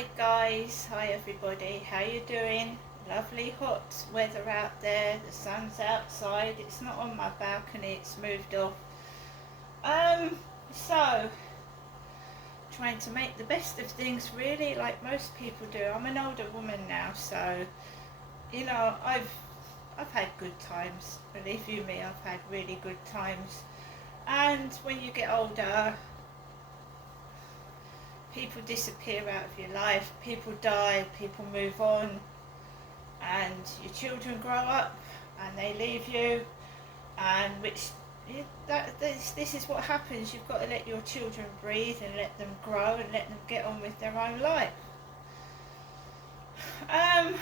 Hi guys, hi everybody, how you doing? Lovely hot weather out there, the sun's outside, it's not on my balcony, it's moved off. So, trying to make the best of things really, like most people do. I'm an older woman now, so, I've had good times, believe you me, I've had really good times. And when you get older, people disappear out of your life, people die, people move on, and your children grow up and they leave you, and this is what happens. You've got to let your children breathe and let them grow and let them get on with their own life. Um,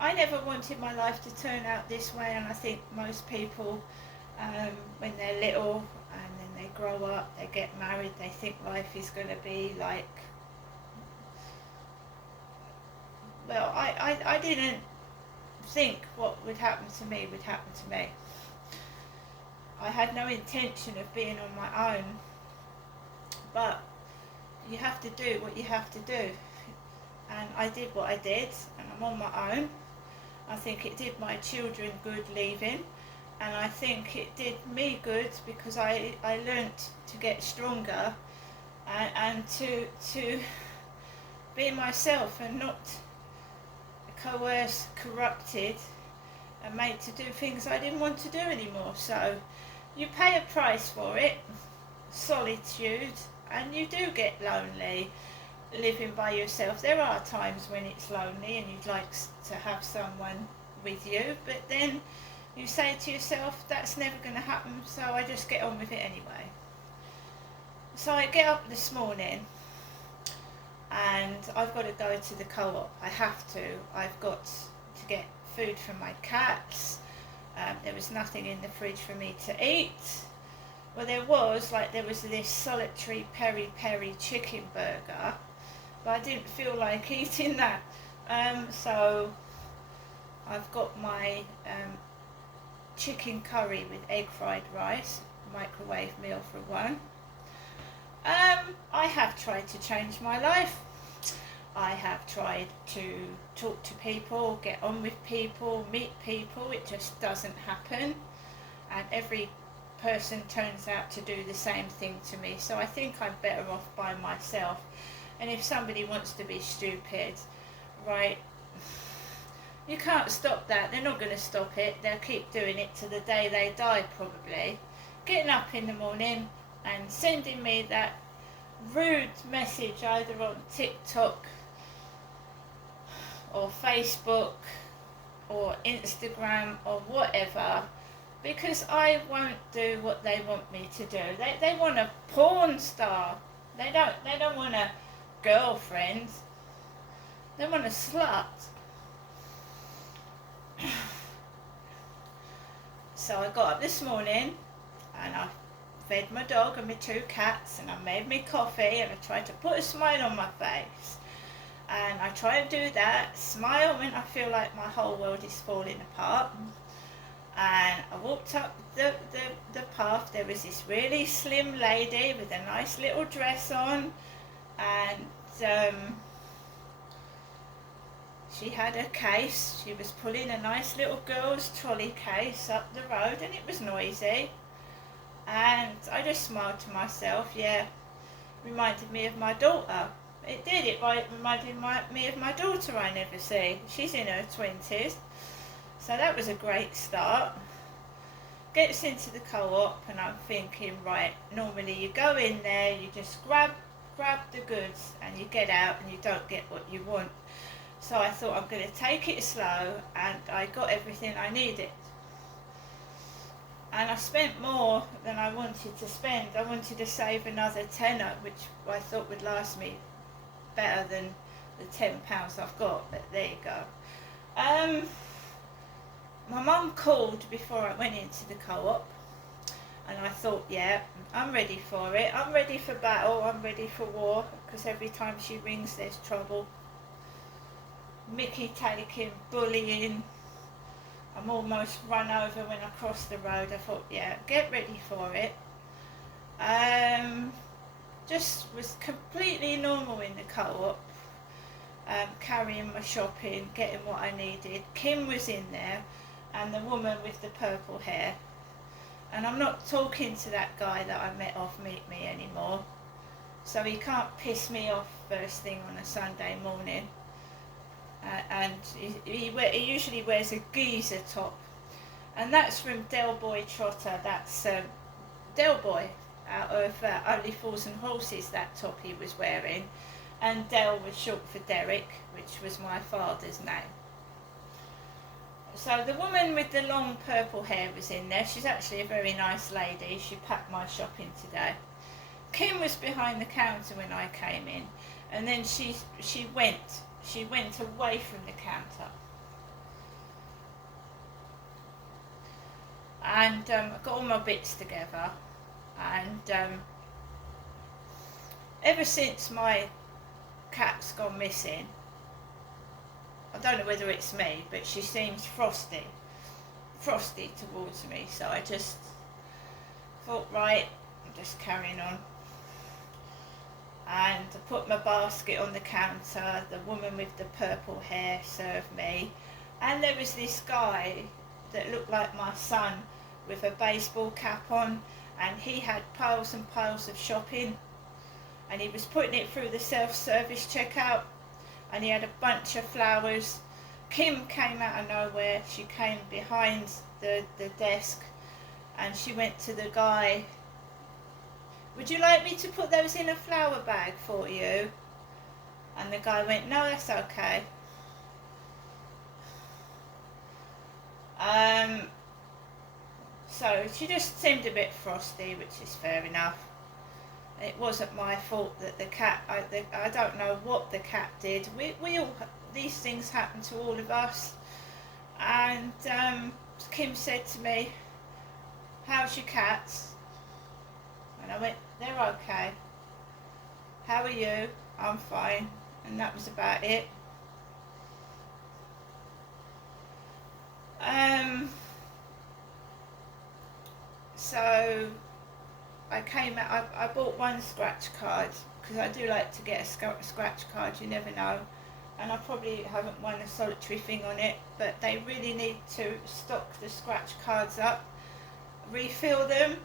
I never wanted my life to turn out this way, and I think most people, when they're little and then they grow up, they get married, they think life is going to be like, well, I didn't think what would happen to me would happen to me. I had no intention of being on my own, but you have to do what you have to do. And I did what I did, and I'm on my own. I think it did my children good leaving, and I think it did me good because I learnt to get stronger and to be myself and not coerced, corrupted, and made to do things I didn't want to do anymore. So you pay a price for it, solitude, and you do get lonely living by yourself. There are times when it's lonely and you'd like to have someone with you, but then you say to yourself, that's never going to happen, so I just get on with it anyway. So I get up this morning and I've got to go to the co-op. I have to. I've got to get food for my cats. There was nothing in the fridge for me to eat. Well, there was this solitary peri-peri chicken burger, but I didn't feel like eating that. So I've got my chicken curry with egg fried rice, microwave meal for one. I have tried to change my life. I have tried to talk to people, get on with people, meet people. It just doesn't happen. And every person turns out to do the same thing to me. So I think I'm better off by myself. And if somebody wants to be stupid, right, you can't stop that. They're not going to stop it. They'll keep doing it to the day they die, probably. Getting up in the morning and sending me that rude message either on TikTok or Facebook or Instagram or whatever, because I won't do what they want me to do. They want a porn star. They don't want a girlfriend. They want a slut. So I got up this morning and I fed my dog and my two cats, and I made me coffee, and I tried to put a smile on my face. And I try and do that, smile when I feel like my whole world is falling apart. And I walked up the path. There was this really slim lady with a nice little dress on, and she had a case. She was pulling a nice little girl's trolley case up the road, and it was noisy. And I just smiled to myself. Yeah, reminded me of my daughter. It did. It reminded me of my daughter I never see. She's in her 20s. So that was a great start. Gets into the co-op, and I'm thinking, right, normally you go in there, you just grab the goods, and you get out and you don't get what you want. So I thought, I'm going to take it slow, and I got everything I needed. And I spent more than I wanted to spend. I wanted to save another tenner, which I thought would last me better than the £10 I've got, but there you go. My mum called before I went into the co-op, and I thought, yeah, I'm ready for it. I'm ready for battle, I'm ready for war, because every time she rings there's trouble. Mickey taking, bullying. I'm almost run over when I crossed the road. I thought, yeah, get ready for it. Just was completely normal in the co-op. carrying my shopping, getting what I needed. Kim was in there, and the woman with the purple hair. And I'm not talking to that guy that I met off Meet Me anymore. So he can't piss me off first thing on a Sunday morning. And he usually wears a geezer top. And that's from Del Boy Trotter. That's Del Boy out of Only Fools and Horses, that top he was wearing. And Del was short for Derek, which was my father's name. So the woman with the long purple hair was in there. She's actually a very nice lady. She packed my shopping today. Kim was behind the counter when I came in, and then she went away from the counter. And got all my bits together, and ever since my cat's gone missing, I don't know whether it's me, but she seems frosty towards me. So I just thought, right, I'm just carrying on. And I put my basket on the counter. The woman with the purple hair served me. And there was this guy that looked like my son with a baseball cap on. And he had piles and piles of shopping. And he was putting it through the self-service checkout. And he had a bunch of flowers. Kim came out of nowhere. She came behind the desk and she went to the guy, "Would you like me to put those in a flower bag for you?" And the guy went, "No, that's okay." So she just seemed a bit frosty, which is fair enough. It wasn't my fault that the cat, I don't know what the cat did. We all, these things happen to all of us. And Kim said to me, "How's your cats?" And I went, "They're okay." "How are you?" "I'm fine." And that was about it. So I came out, I bought one scratch card because I do like to get a scratch card, you never know. And I probably haven't won a solitary thing on it, but they really need to stock the scratch cards up, refill them,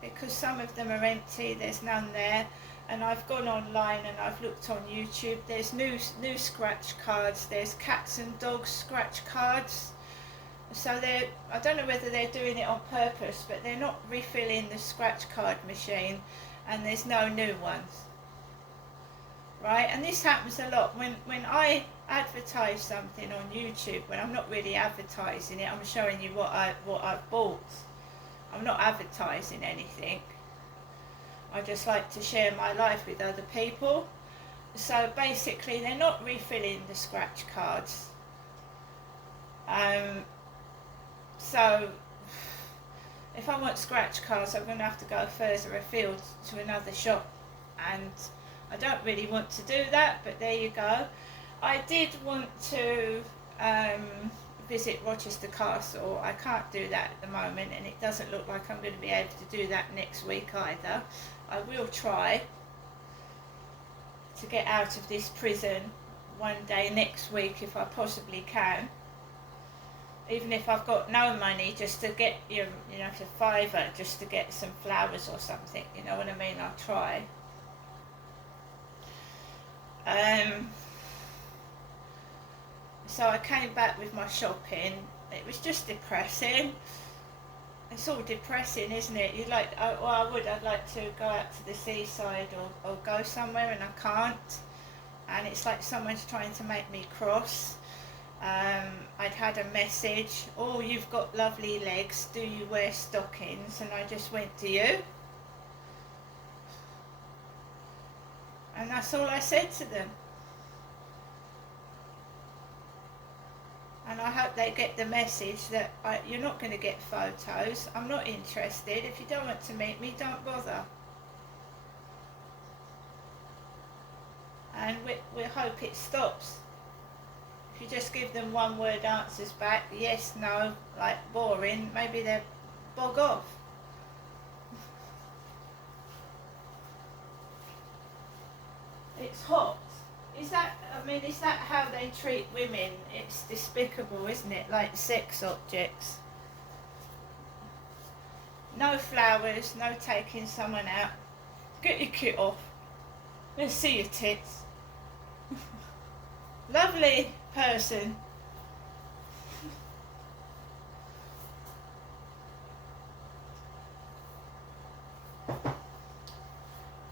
because some of them are empty, there's none there. And I've gone online and I've looked on YouTube, there's new scratch cards, there's cats and dogs scratch cards. So I don't know whether they're doing it on purpose, but they're not refilling the scratch card machine, and there's no new ones. Right, and this happens a lot when I advertise something on YouTube. When I'm not really advertising it, I'm showing you what I've bought. I'm not advertising anything. I just like to share my life with other people. So basically, they're not refilling the scratch cards. So if I want scratch cards, I'm going to have to go further afield to another shop, and I don't really want to do that, but there you go. I did want to visit Rochester Castle. I can't do that at the moment, and it doesn't look like I'm going to be able to do that next week either. I will try to get out of this prison one day next week if I possibly can. Even if I've got no money, just to get you know, a fiver just to get some flowers or something, you know what I mean? I'll try. So I came back with my shopping. It was just depressing. It's all depressing, isn't it? You'd like, I'd like to go out to the seaside or go somewhere, and I can't. And it's like someone's trying to make me cross. I'd had a message, "Oh, you've got lovely legs, do you wear stockings?" And I just went, "Do you?" And that's all I said to them. And I hope they get the message that you're not going to get photos. I'm not interested. If you don't want to meet me, don't bother. And we hope it stops. If you just give them one word answers back, yes, no, like boring, maybe they'll bog off. It's hot. Is that how they treat women? It's despicable, isn't it? Like sex objects. No flowers, no taking someone out. Get your kit off. Let's see your tits. Lovely person.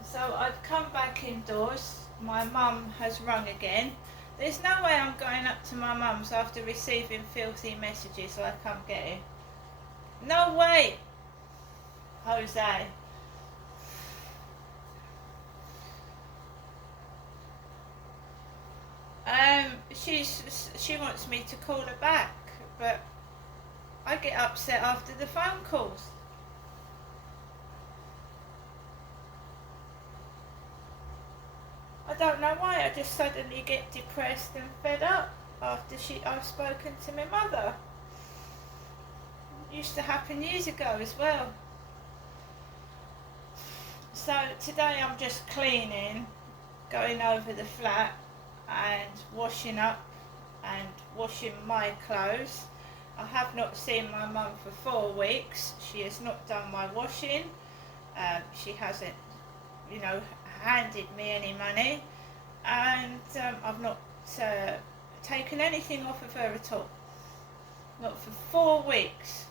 So I've come back indoors. My mum has rung again. There's no way I'm going up to my mum's after receiving filthy messages like I'm getting. No way, Jose. She wants me to call her back, but I get upset after the phone calls. I don't know why. I just suddenly get depressed and fed up after I've spoken to my mother. It used to happen years ago as well. So today I'm just cleaning, going over the flat and washing up and washing my clothes. I have not seen my mum for 4 weeks. She has not done my washing. She hasn't, handed me any money, and I've not taken anything off of her at all. Not for 4 weeks.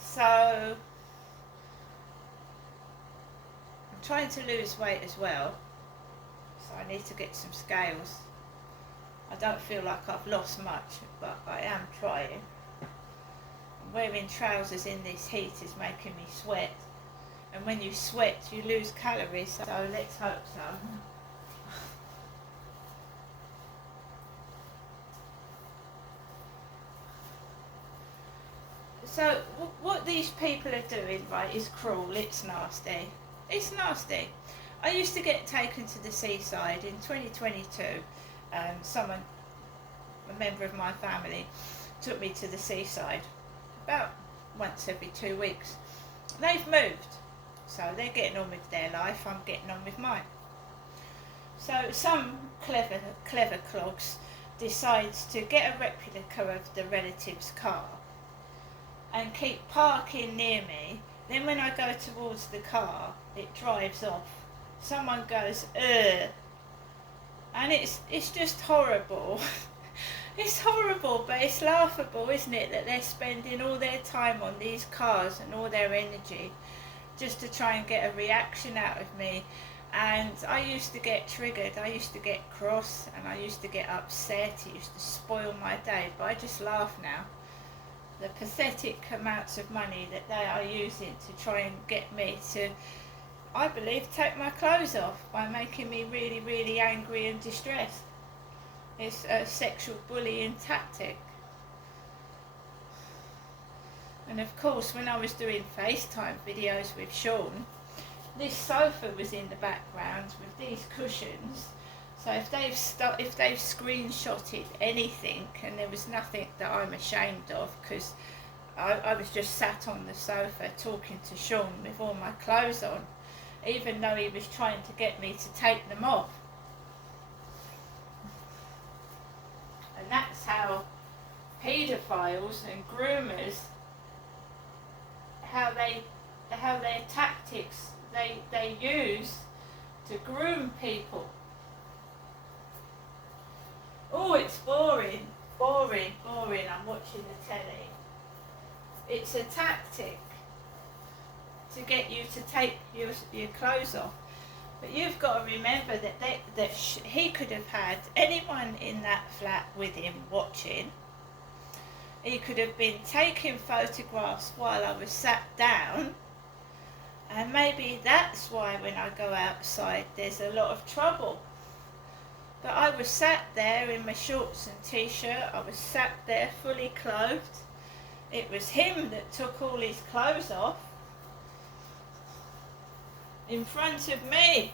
So I'm trying to lose weight as well. So I need to get some scales. I don't feel like I've lost much, but I am trying. Wearing trousers in this heat is making me sweat, and when you sweat you lose calories, so let's hope so. So what these people are doing, right, is cruel. It's nasty. It's nasty. I used to get taken to the seaside in 2022. Someone, a member of my family, took me to the seaside about once every 2 weeks. They've moved, so they're getting on with their life. I'm getting on with mine. So some clever clogs decides to get a replica of the relative's car and keep parking near me. Then when I go towards the car, it drives off. Someone goes, ugh. And it's just horrible. It's horrible, but it's laughable, isn't it, that they're spending all their time on these cars and all their energy just to try and get a reaction out of me. And I used to get triggered, I used to get cross, and I used to get upset. It used to spoil my day, but I just laugh now. The pathetic amounts of money that they are using to try and get me to, I believe, take my clothes off by making me really, really angry and distressed. It's a sexual bullying tactic. And of course, when I was doing FaceTime videos with Sean, this sofa was in the background with these cushions. So if they've screenshotted anything, and there was nothing that I'm ashamed of, because I was just sat on the sofa talking to Sean with all my clothes on, even though he was trying to get me to take them off. And that's how paedophiles and groomers, how their tactics they use to groom people. Oh, it's boring. I'm watching the telly. It's a tactic to get you to take your clothes off. But you've got to remember that he could have had anyone in that flat with him watching. He could have been taking photographs while I was sat down. And maybe that's why when I go outside there's a lot of trouble. But I was sat there in my shorts and t-shirt. I was sat there fully clothed. It was him that took all his clothes off in front of me.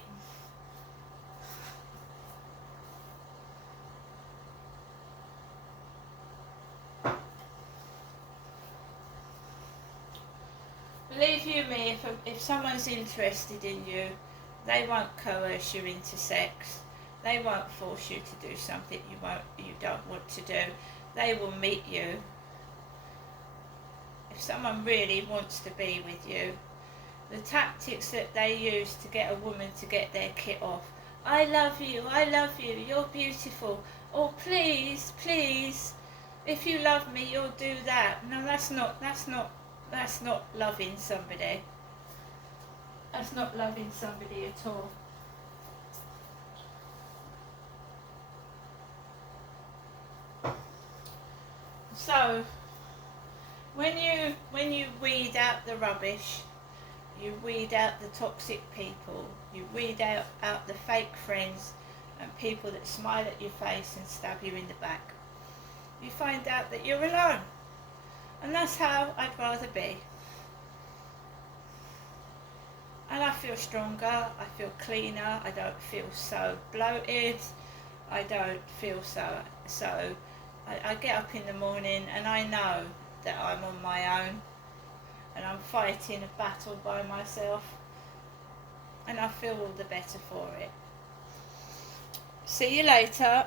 Believe you me, if someone's interested in you, they won't coerce you into sex. They won't force you to do something you don't want to do. They will meet you. If someone really wants to be with you, the tactics that they use to get a woman to get their kit off. I love you, you're beautiful. Oh, please, please, if you love me, you'll do that. No, that's not loving somebody. That's not loving somebody at all. So, when you weed out the rubbish, you weed out the toxic people, you weed out the fake friends and people that smile at your face and stab you in the back, you find out that you're alone. And that's how I'd rather be. And I feel stronger, I feel cleaner, I don't feel so bloated, I don't feel so I get up in the morning and I know that I'm on my own and I'm fighting a battle by myself, and I feel all the better for it. See you later.